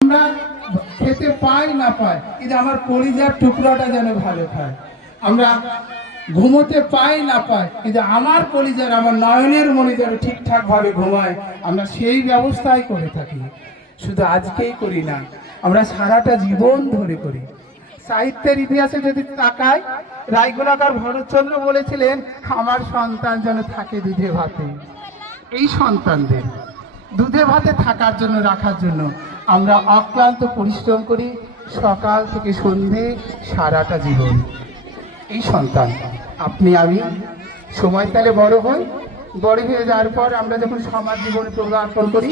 আমরা খেতে পাই না পাই, কিন্তু আমার কলিজার টুকরাটা যেন ভালো খায়। আমরা ঘুমোতে পাই না পাই, কিন্তু আমার কলিজার, আমার নয়নের মনে যেন ঠিকঠাক ভাবে ঘুমায়, আমরা সেই ব্যবস্থাই করে থাকি। শুধু আজকেই করি না, আমরা সারাটা জীবন ধরে করি। সাহিত্যের ইতিহাসে যদি তাকাই, রায়গোলাকার ভরতচন্দ্র বলেছিলেন, আমার সন্তান যেন থাকে দুধে ভাতে। এই সন্তানদের দুধে ভাতে থাকার জন্য, রাখার জন্য আমরা অক্লান্ত পরিশ্রম করি, সকাল থেকে সন্ধে সারাটা জীবন। এই সন্তান আপনি আমি সময় তাহলে বড় হই, বড় হয়ে যাওয়ার পর আমরা যখন সমাজ জীবনে পদার্পণ করি,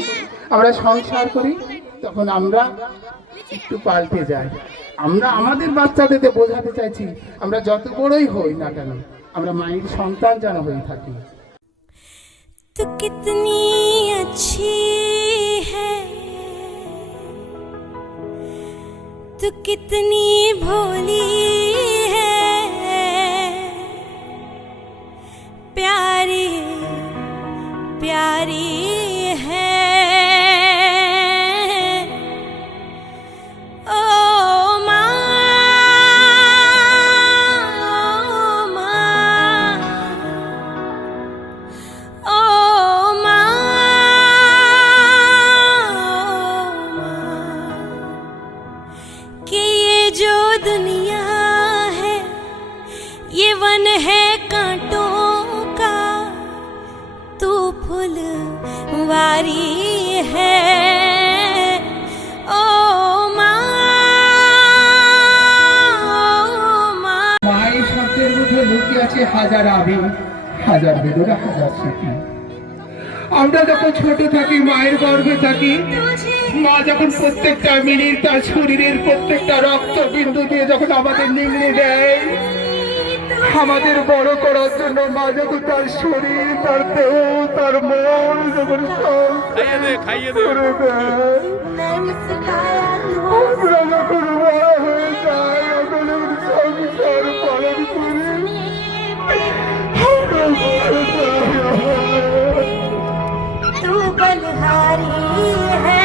আমরা সংসার করি, তখন আমরা একটু পাল্টে যাই। আমরা আমাদের বাচ্চাদেরকে বোঝাতে চাইছি, আমরা যত বড়ই হই না কেন, আমরা মায়ের সন্তান যেন হয়ে থাকি। तू कितनी अच्छी है, तू कितनी भोली है, प्यारी प्यारी है। ओ माँ, ओ माँ, कि ये जो दुनिया है ये वन है कांटों का, तू फुलवारी है। ओ माँ, মায়ের শব্দের মধ্যে লুকিয়ে আছে হাজার আবেগ, হাজার বেদনা, হাজার স্মৃতি। আমরা যখন ছোট থাকি, মায়ের গর্ভে থাকি, মা যখন প্রত্যেকটা মিনিট তার শরীরের প্রত্যেকটা রক্ত বিন্দু দিয়ে যখন আমাদের নিংড়ে দেয়, আমাদের বড় করার জন্য মা যখন তার শরীর, তার দেহ, তার মন যখন সব করে দেয়, আমরা যখন বড় হয়ে যাই, আমরা যখন সংসার পালন করি, तू बलहारी है।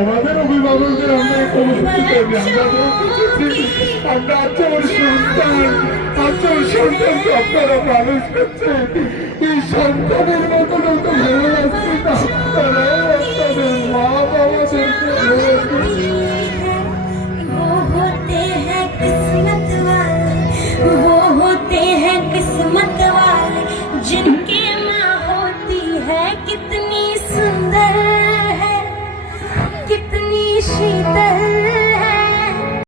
আমাদের অভিভাবকদের আমরা আমরা আচর সন্তান, আচর সন্তানকে আপনারা মানুষ করছে, এই সন্তানের মতো তো ভালোবাসছে, আপনারাও আপনাদের মা বাবাদেরকে ভালোবাসছে।